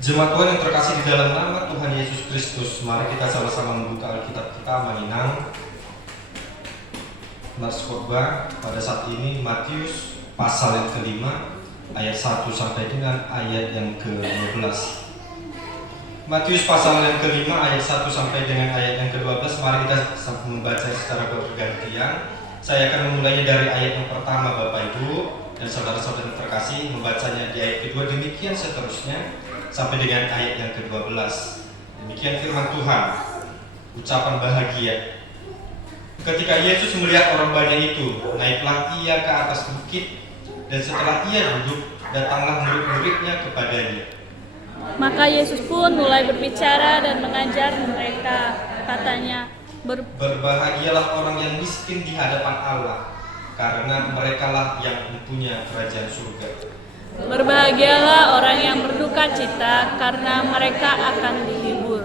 Jemaat Tuhan yang terkasih di dalam nama Tuhan Yesus Kristus, mari kita sama-sama membuka Alkitab kita menginang Nats Khotbah pada saat ini Matius pasal yang kelima ayat 1 sampai dengan ayat yang ke-12. Matius pasal yang kelima ayat 1 sampai dengan ayat yang ke-12. Mari kita membaca secara bergantian. Saya akan memulainya dari ayat yang pertama, Bapak Ibu dan saudara-saudara terkasih, membacanya di ayat kedua, demikian seterusnya sampai dengan ayat yang ke-12. Demikian firman Tuhan. Ucapan bahagia. Ketika Yesus melihat orang banyak itu, naiklah ia ke atas bukit, dan setelah ia duduk, datanglah murid-muridnya kepadanya. Maka Yesus pun mulai berbicara dan mengajar mereka. Katanya, Berbahagialah orang yang miskin di hadapan Allah, karena merekalah yang mempunyai kerajaan surga. Berbahagialah orang yang berduka cita, karena mereka akan dihibur.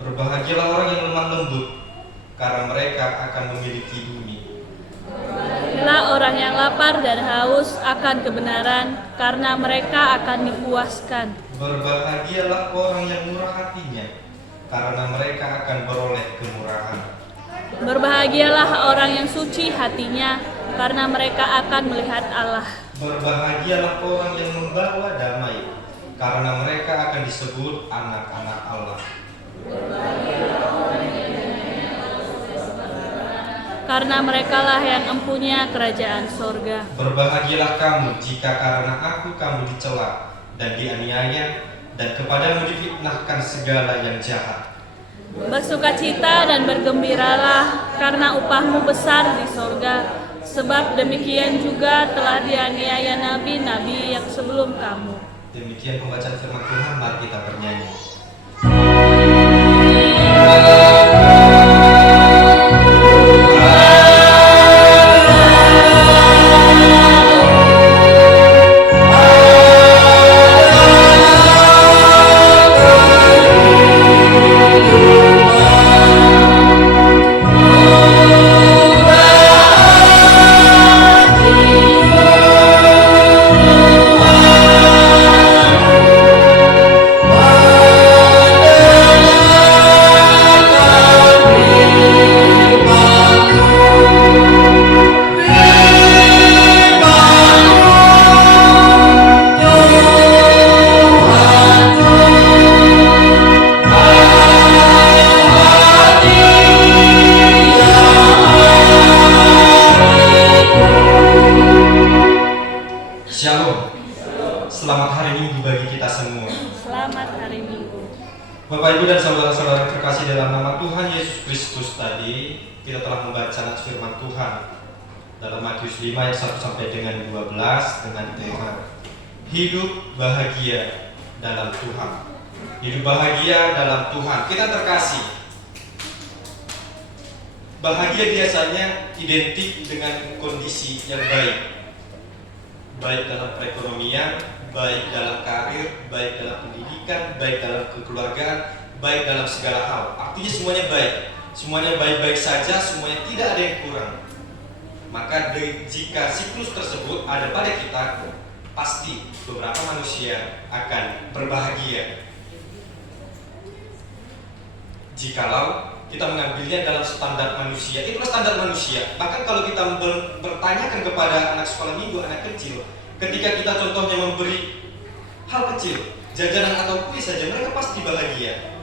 Berbahagialah orang yang lemah lembut, karena mereka akan memiliki bumi. Berbahagialah orang yang lapar dan haus akan kebenaran, karena mereka akan dipuaskan. Berbahagialah orang yang murah hatinya, karena mereka akan beroleh kemurahan. Berbahagialah orang yang suci hatinya, karena mereka akan melihat Allah. Berbahagialah orang yang membawa damai, karena mereka akan disebut anak-anak Allah. Karena merekalah yang empunya kerajaan sorga. Berbahagialah kamu jika karena aku kamu dicela dan dianiaya, dan kepadamu difitnahkan segala yang jahat. Bersukacita dan bergembiralah, karena upahmu besar di sorga. Sebab demikian juga telah dianiaya nabi-nabi yang sebelum kamu. Demikian pembacaan firman Tuhan, mari kita bernyanyi. Bapak Ibu dan saudara-saudara terkasih dalam nama Tuhan Yesus Kristus, tadi kita telah membaca firman Tuhan dalam Matius 5 ayat 1 sampai dengan 12 dengan tema hidup bahagia dalam Tuhan. Hidup bahagia dalam Tuhan. Kita terkasih, bahagia biasanya identik dengan kondisi yang baik, baik dalam perekonomian, baik dalam karir, baik dalam pendidikan, baik dalam kekeluargaan, baik dalam segala hal. Artinya semuanya baik, semuanya baik-baik saja, semuanya tidak ada yang kurang. Maka jika siklus tersebut ada pada kita, pasti beberapa manusia akan berbahagia. Jikalau kita mengambilnya dalam standar manusia, itulah standar manusia. Bahkan kalau kita bertanyakan kepada anak sekolah minggu, anak kecil, ketika kita contohnya memberi hal kecil, jajanan atau kuis saja, mereka pasti bahagia.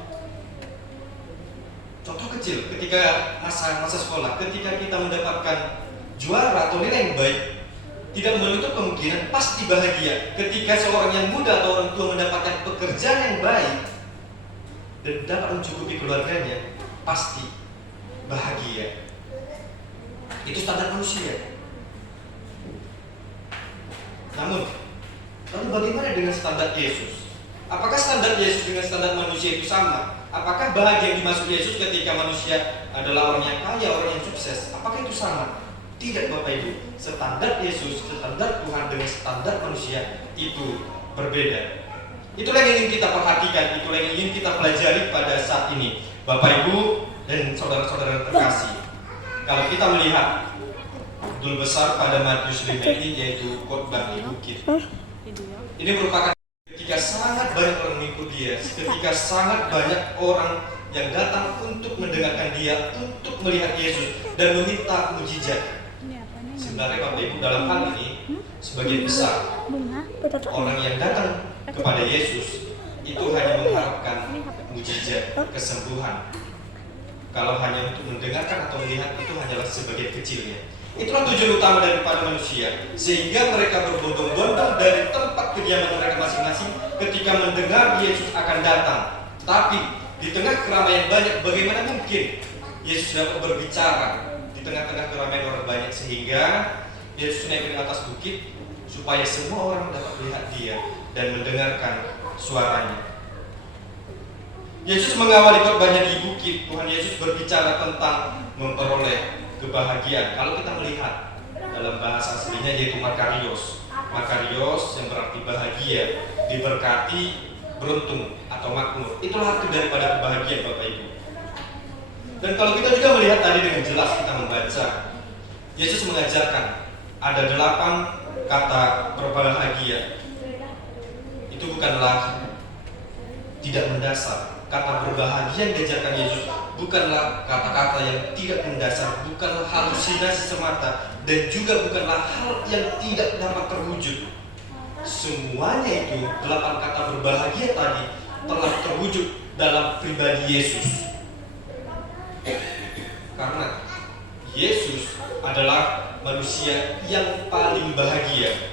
Contoh kecil, ketika masa sekolah, ketika kita mendapatkan juara atau nilai yang baik, tidak menutup kemungkinan pasti bahagia. Ketika seorang yang muda atau orang tua mendapatkan pekerjaan yang baik dan dapat mencukupi keluarganya, pasti bahagia. Itu standar manusia. Namun, lalu bagaimana dengan standar Yesus? Apakah standar Yesus dengan standar manusia itu sama? Apakah bahagia yang dimaksud Yesus ketika manusia adalah orang yang kaya, orang yang sukses? Apakah itu sama? Tidak, Bapak Ibu. Standar Yesus, standar Tuhan dengan standar manusia itu berbeda. Itulah yang ingin kita perhatikan, itulah yang ingin kita pelajari pada saat ini, Bapak Ibu dan saudara-saudara terkasih. Kalau kita melihat judul besar pada Matius 5 ini, yaitu khotbah di bukit. Ini merupakan ketika sangat ketika sangat banyak orang yang datang untuk mendengarkan dia, untuk melihat Yesus dan meminta mujizat. Sebenarnya Bapak Ibu, dalam hal ini sebagian besar orang yang datang kepada Yesus itu hanya mengharapkan mujizat, kesembuhan. Kalau hanya untuk mendengarkan atau melihat, itu hanyalah sebagian kecilnya. Itulah tujuan utama daripada manusia, sehingga mereka berbondong-bondong dari tempat kediaman mereka masing-masing ketika mendengar Yesus akan datang. Tapi di tengah keramaian banyak, bagaimana mungkin Yesus dapat berbicara di tengah-tengah keramaian orang banyak, sehingga Yesus naik di atas bukit supaya semua orang dapat melihat dia dan mendengarkan suaranya. Yesus mengawali khotbahnya di bukit. Tuhan Yesus berbicara tentang memperoleh kebahagiaan. Kalau kita melihat dalam bahasa aslinya yaitu makarios. Makarios yang berarti bahagia, diberkati, beruntung atau makmur. Itulah arti daripada kebahagiaan Bapak Ibu. Dan kalau kita juga melihat tadi dengan jelas kita membaca, Yesus mengajarkan ada 8 kata berbahagia. Itu bukanlah tidak mendasar. Kata berbahagia yang diajarkan Yesus bukanlah kata-kata yang tidak mendasar, bukanlah halusinasi semata, dan juga bukanlah hal yang tidak dapat terwujud. Semuanya itu 8 kata berbahagia tadi telah terwujud dalam pribadi Yesus. Karena Yesus adalah manusia yang paling bahagia.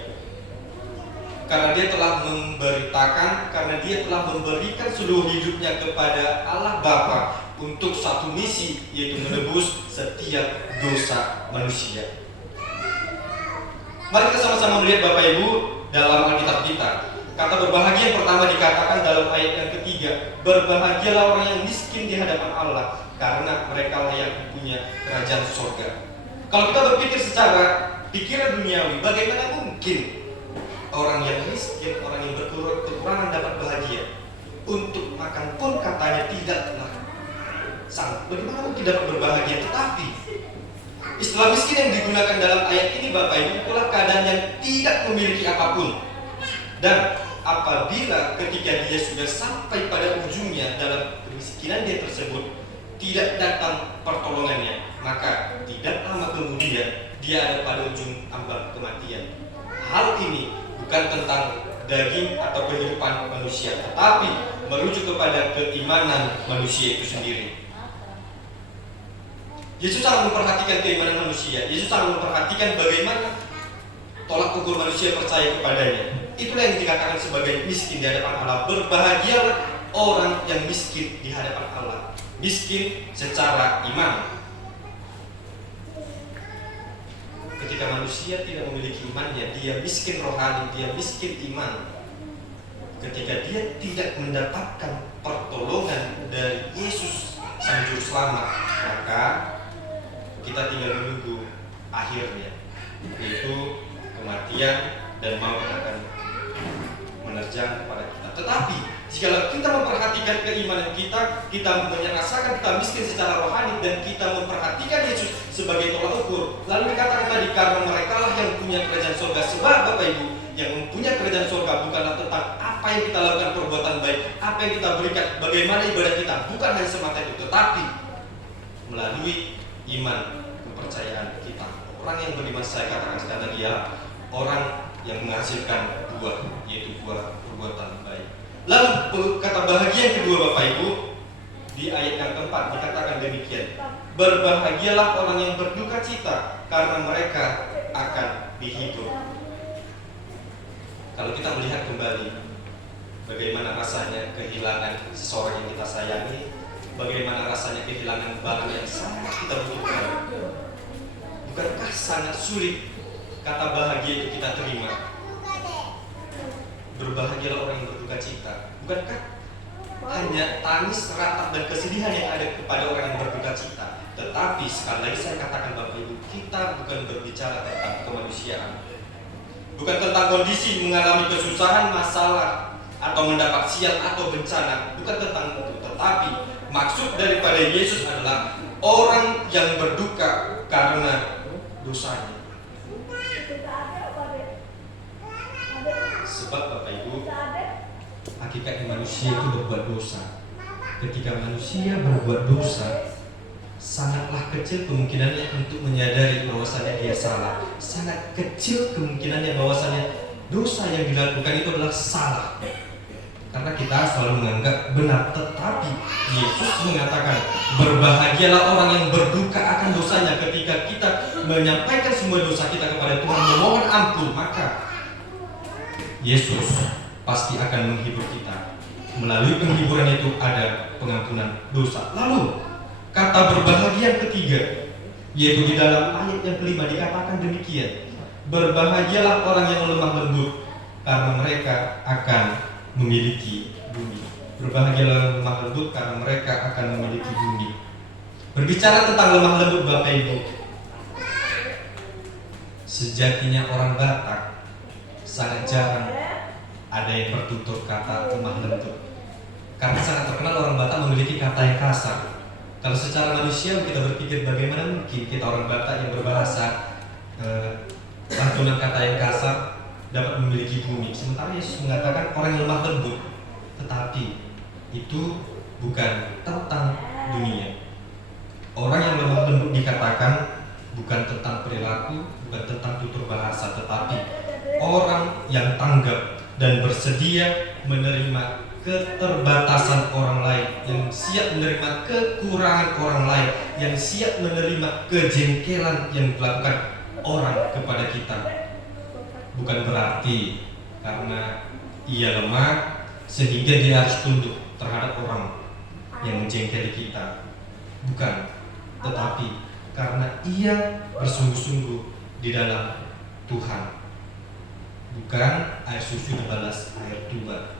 Karena dia telah memberitakan, karena dia telah memberikan seluruh hidupnya kepada Allah Bapa untuk satu misi, yaitu menebus setiap dosa manusia. Mari kita sama-sama melihat Bapak Ibu dalam Alkitab kita. Kata berbahagia yang pertama dikatakan dalam ayat yang ketiga, berbahagialah orang yang miskin di hadapan Allah, karena mereka lah yang punya kerajaan surga. Kalau kita berpikir secara pikiran duniawi, bagaimana mungkin orang yang miskin, orang yang kekurangan dapat bahagia? Untuk makan pun katanya tidaklah sanggup. Bagaimana mungkin dapat berbahagia? Tetapi istilah miskin yang digunakan dalam ayat ini Bapak Ibu, itulah keadaan yang tidak memiliki apapun. Dan apabila ketika dia sudah sampai pada ujungnya dalam kemiskinan dia tersebut, tidak datang pertolongannya, maka tidak lama kemudian dia ada pada ujung ambang kematian. Hal ini bukan tentang daging atau kehidupan manusia, tetapi merujuk kepada keimanan manusia itu sendiri. Yesus sangat memperhatikan keimanan manusia. Yesus sangat memperhatikan bagaimana tolak ukur manusia percaya kepadanya. Itulah yang dikatakan sebagai miskin di hadapan Allah. Berbahagialah orang yang miskin di hadapan Allah. Miskin secara iman. Ketika manusia tidak memiliki imannya, dia miskin rohani, dia miskin iman. Ketika dia tidak mendapatkan pertolongan dari Yesus Sang Juru Selamat, maka kita tinggal menunggu akhirnya, yaitu kematian dan maut akan menerjang kepada kita. Tetapi jika kita memperhatikan keimanan kita, kita merasakan kita miskin secara rohani dan kita memperhatikan Yesus sebagai tolak ukur. Lalu dikatakan tadi, karena mereka lah yang punya kerajaan surga. Sebab Bapak Ibu, yang mempunyai kerajaan surga bukanlah tentang apa yang kita lakukan perbuatan baik, apa yang kita berikan, bagaimana ibadah kita, bukan hanya semata itu, tetapi melalui iman, kepercayaan kita. Orang yang beriman, saya katakan sekali lagi ya, orang yang menghasilkan buah, yaitu buah perbuatan baik. Lalu kata bahagia yang kedua Bapak Ibu, di ayat yang keempat dikatakan demikian, berbahagialah orang yang berduka cita, karena mereka akan dihibur. Kalau kita melihat kembali bagaimana rasanya kehilangan seseorang yang kita sayangi, bagaimana rasanya kehilangan barang yang sangat kita butuhkan, bukankah sangat sulit kata bahagia itu kita terima? Berbahagialah orang yang berduka cita. Bukankah hanya tangis, ratap, dan kesedihan yang ada kepada orang yang berduka cita? Tetapi sekali lagi saya katakan Bapak Ibu, kita bukan berbicara tentang kemanusiaan, bukan tentang kondisi mengalami kesusahan, masalah, atau mendapat sial atau bencana, bukan tentang itu. Tetapi maksud daripada Yesus adalah orang yang berduka karena dosanya. Sebab Bapak Ibu, hakikatnya manusia itu berbuat dosa. Ketika manusia berbuat dosa, sangatlah kecil kemungkinannya untuk menyadari bahwasanya dia salah. Sangat kecil kemungkinannya bahwasanya dosa yang dilakukan itu adalah salah. Karena kita selalu menganggap benar, tetapi Yesus mengatakan berbahagialah orang yang berduka akan dosanya. Ketika kita menyampaikan semua dosa kita kepada Tuhan, memohon ampun, maka Yesus pasti akan menghibur kita. Melalui penghiburan itu ada pengampunan dosa. Lalu kata berbahagia yang ketiga, yaitu di dalam ayat yang kelima dikatakan demikian, berbahagialah orang yang lemah lembut, karena mereka akan memiliki bumi. Berbahagialah lemah lembut, karena mereka akan memiliki bumi. Berbicara tentang lemah lembut, Bapak Ibu, sejatinya orang Batak sangat jarang ada yang bertutur kata lemah lembut, karena sangat terkenal orang Batak memiliki kata yang kasar. Kalau secara manusia kita berpikir bagaimana mungkin kita orang Batak yang berbahasa lantunan kata yang kasar dapat memiliki bumi. Sementara Yesus mengatakan orang yang lemah lembut, tetapi itu bukan tentang dunia. Orang yang lemah lembut dikatakan bukan tentang perilaku, bukan tentang tutur bahasa, tetapi orang yang tanggap dan bersedia menerima keterbatasan orang lain, yang siap menerima kekurangan orang lain, yang siap menerima kejengkelan yang dilakukan orang kepada kita. Bukan berarti karena ia lemah sehingga dia harus tunduk terhadap orang yang menjengkeli kita. Bukan, tetapi karena ia bersungguh-sungguh di dalam Tuhan. Bukan air susu dibalas air tuba.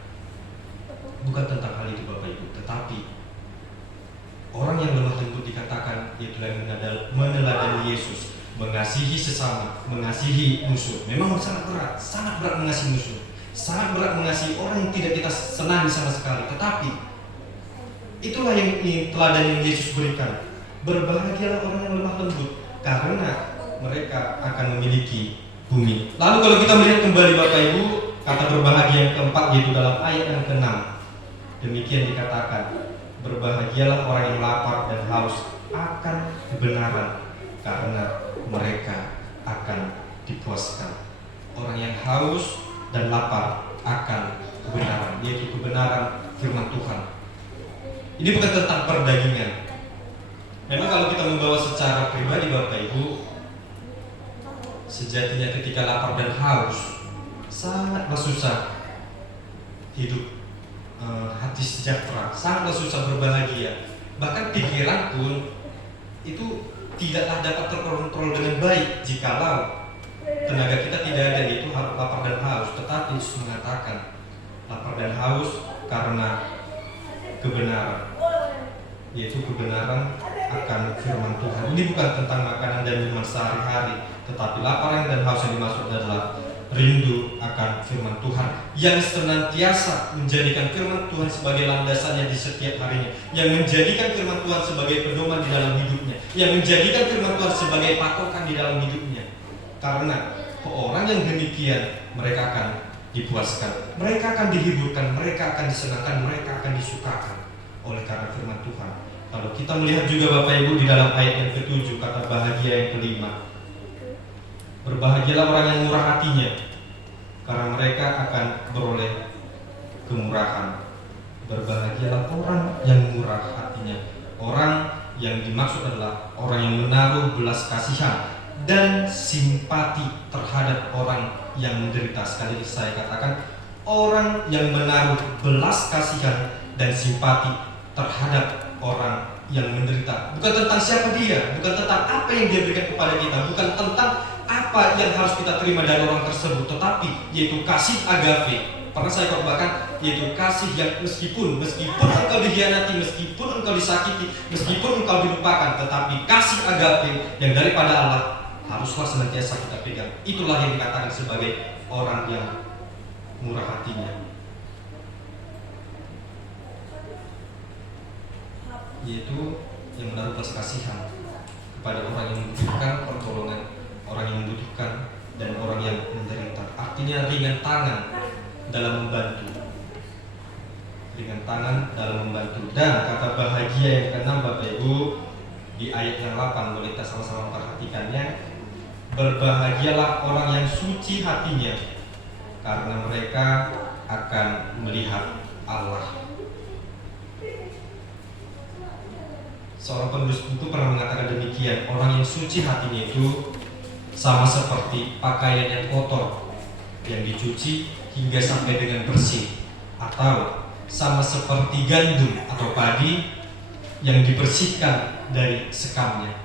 Bukan tentang hal itu Bapak Ibu, tetapi orang yang lemah lembut dikatakan yaitu yang meneladani Yesus, mengasihi sesama, mengasihi musuh. Memang sangat berat mengasihi musuh, sangat berat mengasihi orang yang tidak kita senangi sama sekali. Tetapi itulah yang teladan yang Yesus berikan. Berbahagialah orang yang lemah lembut, karena mereka akan memiliki bumi. Lalu kalau kita melihat kembali Bapak Ibu, kata berbahagia yang keempat yaitu dalam ayat yang ke-6. Demikian dikatakan, berbahagialah orang yang lapar dan haus akan kebenaran, karena mereka akan dipuaskan. Orang yang haus dan lapar akan kebenaran, yaitu kebenaran firman Tuhan. Ini bukan tentang perdagingan. Memang kalau kita membawa secara pribadi Bapak Ibu, sejatinya ketika lapar dan haus sangatlah susah hidup hati sejahtera, sangatlah susah berbahagia. Bahkan pikiran pun itu tidaklah dapat terkontrol dengan baik jikalau tenaga kita tidak ada, yaitu lapar dan haus. Tetapi Yesus mengatakan lapar dan haus karena kebenaran, yaitu kebenaran akan firman Tuhan. Ini bukan tentang makanan dan minuman sehari-hari, tetapi lapar dan haus yang dimaksud adalah rindu akan firman Tuhan, yang senantiasa menjadikan firman Tuhan sebagai landasannya di setiap harinya, yang menjadikan firman Tuhan sebagai pedoman di dalam hidupnya, yang menjadikan firman Tuhan sebagai patokan di dalam hidupnya. Karena orang yang demikian, mereka akan dipuaskan, mereka akan dihiburkan, mereka akan disenangkan, mereka akan disukakan oleh karena firman Tuhan. Kalau kita melihat juga Bapak Ibu di dalam ayat yang ke-7, kata bahagia yang kelima, berbahagialah orang yang murah hatinya, karena mereka akan beroleh kemurahan. Berbahagialah orang yang murah hatinya. Orang yang dimaksud adalah orang yang menaruh belas kasihan dan simpati terhadap orang yang menderita. Sekali lagi saya katakan, orang yang menaruh belas kasihan dan simpati terhadap orang yang menderita. Bukan tentang siapa dia, bukan tentang apa yang dia berikan kepada kita, bukan tentang apa yang harus kita terima dari orang tersebut, tetapi yaitu kasih agape. Pernah saya khotbahkan, yaitu kasih yang meskipun engkau dikhianati, meskipun engkau disakiti, meskipun engkau dilupakan, tetapi kasih agape yang daripada Allah haruslah senantiasa kita pegang. Itulah yang dikatakan sebagai orang yang murah hatinya, yaitu yang menaruh belas kasihan kepada orang yang membutuhkan pertolongan, orang yang membutuhkan, dan orang yang menderita. Artinya ringan tangan dalam membantu. dengan tangan dalam membantu. Dan kata bahagia yang keenam Bapak Ibu di ayat yang 8, boleh kita sama-sama perhatikannya. Berbahagialah orang yang suci hatinya, karena mereka akan melihat Allah. Seorang penulis buku pernah mengatakan demikian, orang yang suci hatinya itu sama seperti pakaian yang kotor yang dicuci hingga sampai dengan bersih, atau sama seperti gandum atau padi yang dibersihkan dari sekamnya.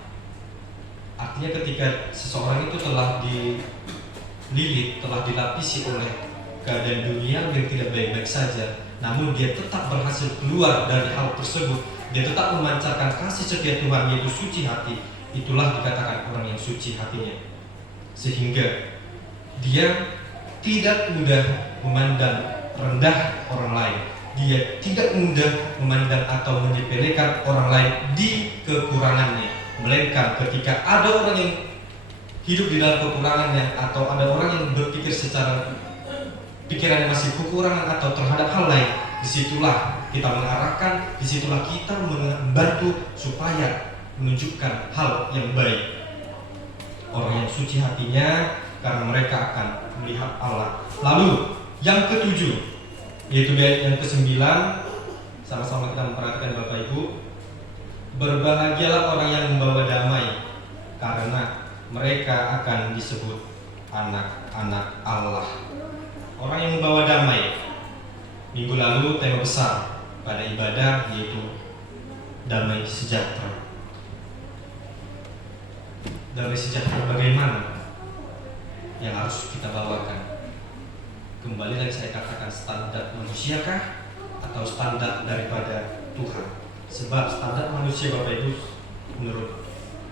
Artinya ketika seseorang itu telah dililit, telah dilapisi oleh keadaan dunia yang tidak baik-baik saja, namun dia tetap berhasil keluar dari hal tersebut, dia tetap memancarkan kasih setia Tuhan, yaitu suci hati, itulah dikatakan orang yang suci hatinya. Sehingga dia tidak mudah memandang rendah orang lain, dia tidak mudah memandang atau menyepelekan orang lain di kekurangannya, melainkan ketika ada orang yang hidup di dalam kekurangannya, atau ada orang yang berpikir secara pikirannya masih kekurangan atau terhadap hal lain, disitulah kita mengarahkan, disitulah kita membantu supaya menunjukkan hal yang baik. Orang yang suci hatinya karena mereka akan melihat Allah. Lalu yang ketujuh, yaitu ayat yang ke-9, sama-sama kita memperhatikan Bapak Ibu. Berbahagialah orang yang membawa damai, karena mereka akan disebut anak-anak Allah. Orang yang membawa damai. Minggu lalu tema besar pada ibadah yaitu damai sejahtera. Damai sejahtera bagaimana yang harus kita bawakan? Kembali lagi saya katakan, standar manusiakah atau standar daripada Tuhan? Sebab standar manusia Bapak Ibu menurut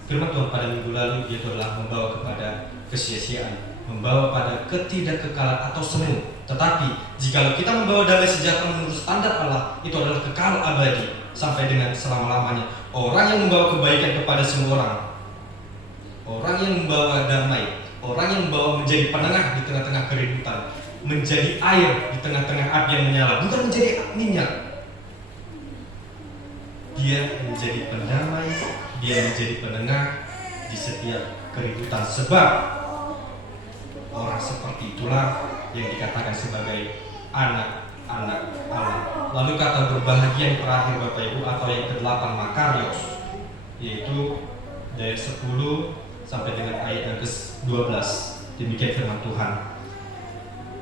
firman Tuhan pada minggu lalu itu adalah membawa kepada kesia-siaan, membawa pada ketidakkekalan atau semu. Tetapi jika kita membawa damai sejahtera menurut standar Allah, itu adalah kekal abadi sampai dengan selama-lamanya. Orang yang membawa kebaikan kepada semua orang, orang yang membawa damai, orang yang membawa menjadi penengah di tengah-tengah keributan, menjadi air di tengah-tengah api yang menyala, bukan menjadi minyak. Dia menjadi pendamai, dia menjadi penengah di setiap keributan. Sebab orang seperti itulah yang dikatakan sebagai anak-anak Allah. Lalu kata berbahagia yang terakhir Bapak Ibu, atau yang ke-8 makarios, yaitu dari 10 sampai dengan ayat yang ke-12. Demikian firman Tuhan.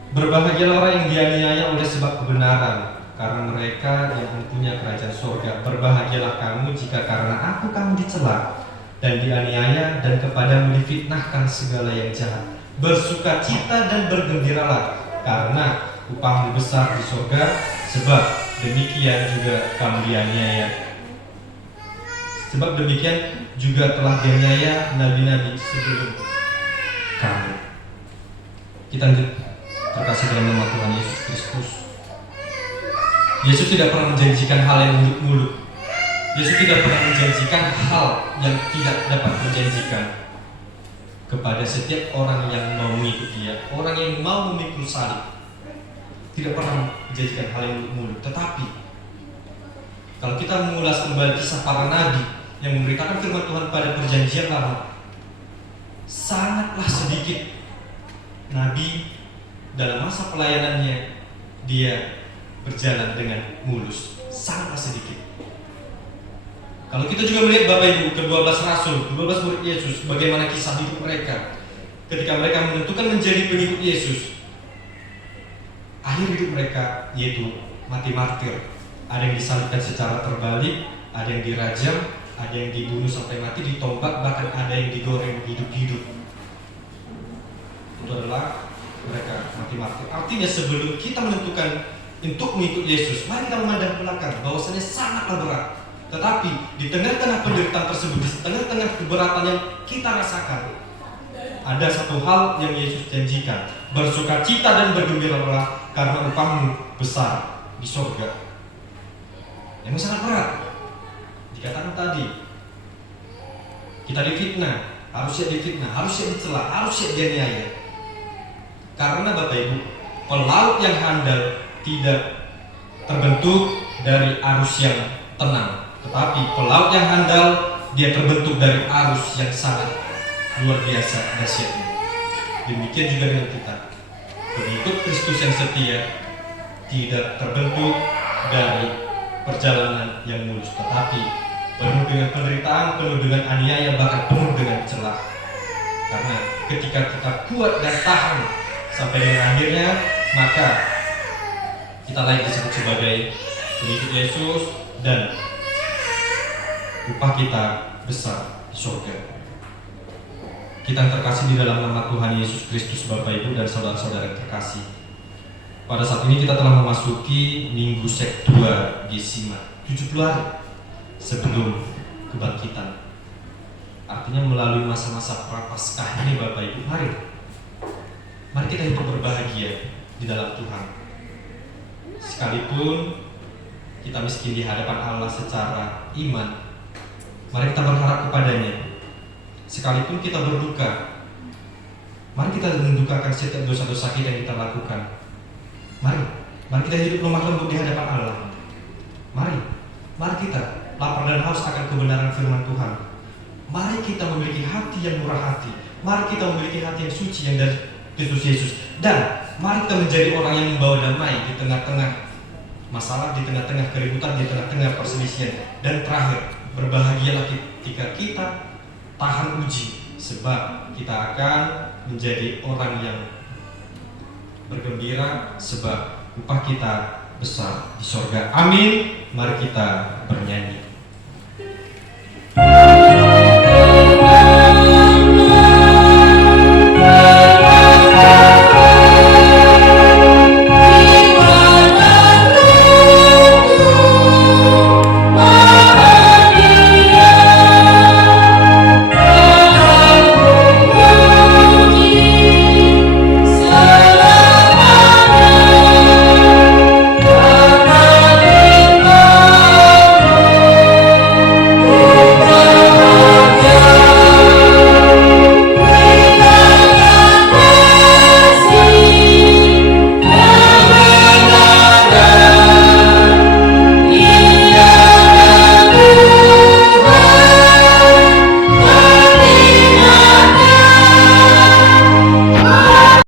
Berbahagialah orang yang dianiaya oleh sebab kebenaran, karena mereka yang mempunyai kerajaan surga. Berbahagialah kamu jika karena aku kamu dicela dan dianiaya dan kepadamu difitnahkan segala yang jahat. Bersukacita dan bergembiralah, karena upahmu besar di surga, sebab demikian juga kamu dianiaya. Sebab demikian juga telah dianiaya nabi-nabi sebelum kamu. Kita terkasih dalam nama Tuhan Yesus Kristus. Yesus tidak pernah menjanjikan hal yang muluk-muluk. Yesus tidak pernah menjanjikan hal yang tidak dapat menjanjikan kepada setiap orang yang mau mengikuti Dia, orang yang mau memikul salib. Tidak pernah menjanjikan hal yang muluk-muluk. Tetapi kalau kita mengulas kembali kisah para nabi yang memberitakan firman Tuhan pada perjanjian lama, sangatlah sedikit nabi dalam masa pelayanannya dia berjalan dengan mulus, sangatlah sedikit. Kalau kita juga melihat Bapak Ibu ke-12 Rasul, 12 murid Yesus, bagaimana kisah hidup mereka ketika mereka menentukan menjadi pengikut Yesus. Akhir hidup mereka yaitu mati martir. Ada yang disalibkan secara terbalik, ada yang dirajam, ada yang dibunuh sampai mati, ditombak, bahkan ada yang digoreng hidup-hidup. Itu adalah mereka mati martir. Artinya sebelum kita menentukan untuk mengikut Yesus, mari kita memandang belakang bahwasanya sangatlah berat. Tetapi di tengah-tengah penderitaan tersebut, di tengah-tengah keberatan yang kita rasakan, ada satu hal yang Yesus janjikan. Bersukacita dan bergembiralah, karena upahmu besar di surga. Yang sangat berat. Dikatakan tadi, kita difitnah, harus siap difitnah, harus siap dicela, harus siap dianiaya. Karena Bapak Ibu, pelaut yang handal tidak terbentuk dari arus yang tenang, tetapi pelaut yang handal dia terbentuk dari arus yang sangat luar biasa dahsyatnya. Demikian juga dengan kita, pengikut Kristus yang setia tidak terbentuk dari perjalanan yang mulus, tetapi penuh dengan penderitaan, penuh dengan aniaya, bahkan penuh dengan celah. Karena ketika kita kuat dan tahan sampai dengan akhirnya, maka kita layak disebut sebagai pengikut Yesus dan upah kita besar di surga. Kita yang terkasih di dalam nama Tuhan Yesus Kristus, Bapak Ibu dan saudara-saudara yang terkasih, pada saat ini kita telah memasuki Minggu Septua Gesima, 70 hari sebelum kebangkitan. Artinya melalui masa-masa prapaskah ini, Bapak Ibu, mari kita hidup berbahagia di dalam Tuhan. Sekalipun kita miskin di hadapan Allah secara iman, mari kita berharap kepadanya. Sekalipun kita berduka, mari kita mendukakan setiap dosa-dosa kita yang kita lakukan. Mari kita hidup lemah lembut di hadapan Allah. Mari kita lapar dan haus akan kebenaran firman Tuhan. Mari kita memiliki hati yang murah hati. Mari kita memiliki hati yang suci yang dari Kristus Yesus. Dan mari kita menjadi orang yang membawa damai di tengah-tengah masalah, di tengah-tengah keributan, di tengah-tengah perselisihan. Dan terakhir, berbahagialah ketika kita tahan uji, sebab kita akan menjadi orang yang bergembira, sebab upah kita besar di sorga. Amin. Mari kita bernyanyi.